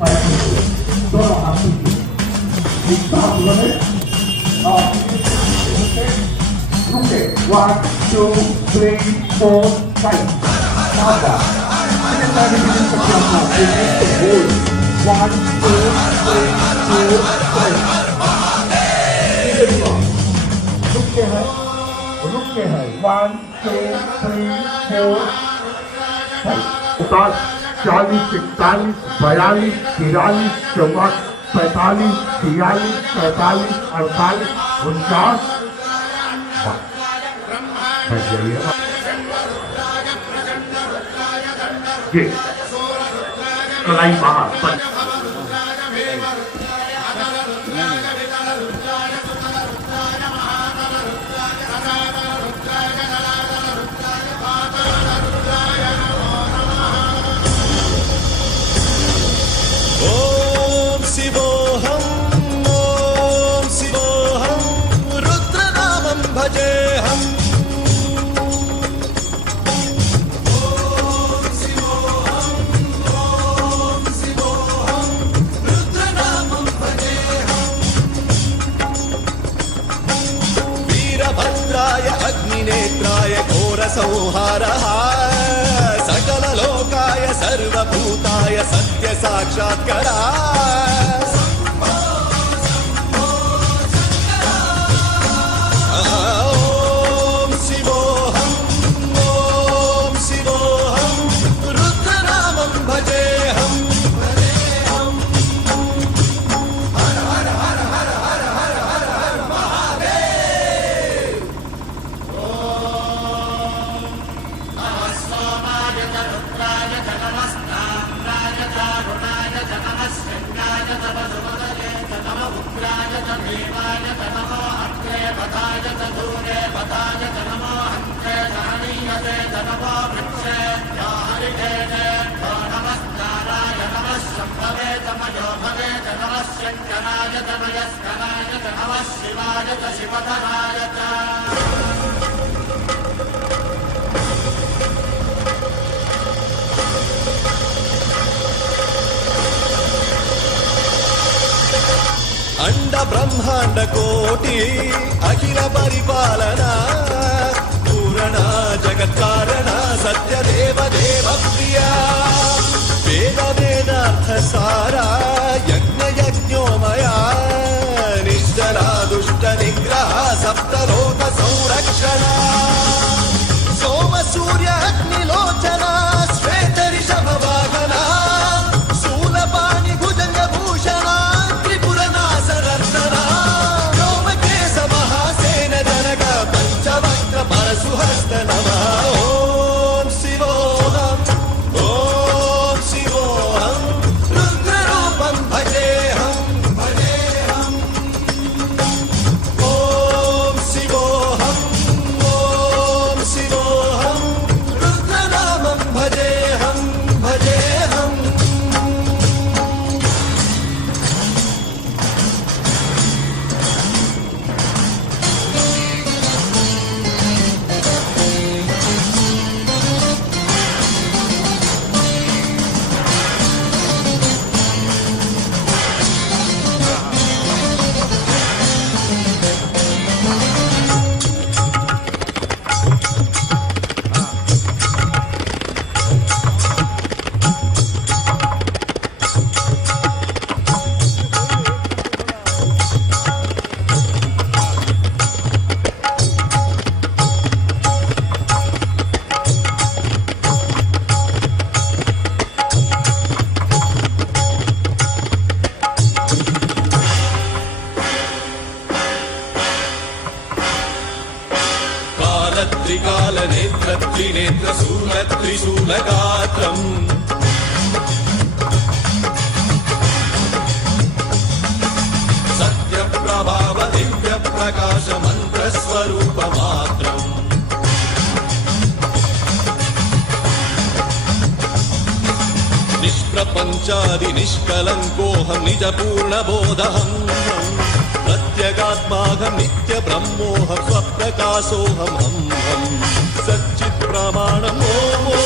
दोनों हाथ रुके 1 2 3 4 5 sabar ini tadi bikin persiapan ini hold 1 2 3 4 रुके हैं 1 2 3 4 5 40 41 42 43 44 45 46 47 48 49 ये कलाई बाहर अग्निनेत्राय घोरसंहारः सकललोकाय सर्वभूताय सत्यसाक्षात्करः ॐ शिवोऽहं रुद्रनामं भजेऽहम् अंड ब्रह्मांड कोटि अखिल परिपालना पूरणा जगत्कारणा सत्य देव देव प्रिया वेद वेदार्थ सारा यज्ञ यज्ञोमया निश्चला दुष्ट निग्रह सप्तलोक संरक्षणा सोम सूर्य अग्निलोचना श्वेत ऋषभ वाहना शूलपाणि भुजंग भूषणा परशुहस्त नमः ॐ शिवोऽहं रुद्ररूपं भजेऽहं ॐ शिवोऽहं रुद्रनामं भजेऽहं त्रिकालनेत्र त्रिनेत्र शूलत्रिशूलगात्रम् सत्यप्रभाव दिव्य प्रकाश मन्त्रस्वरूपमात्रम् निष्प्रपञ्चादि निष्कलङ्कोऽहं निजपूर्णबोधहम् प्रत्यगात्माहं नित्य ब्रह्मोऽहं स्वप्रकाशोऽहम् सच्चित् प्रमाणम् ॐ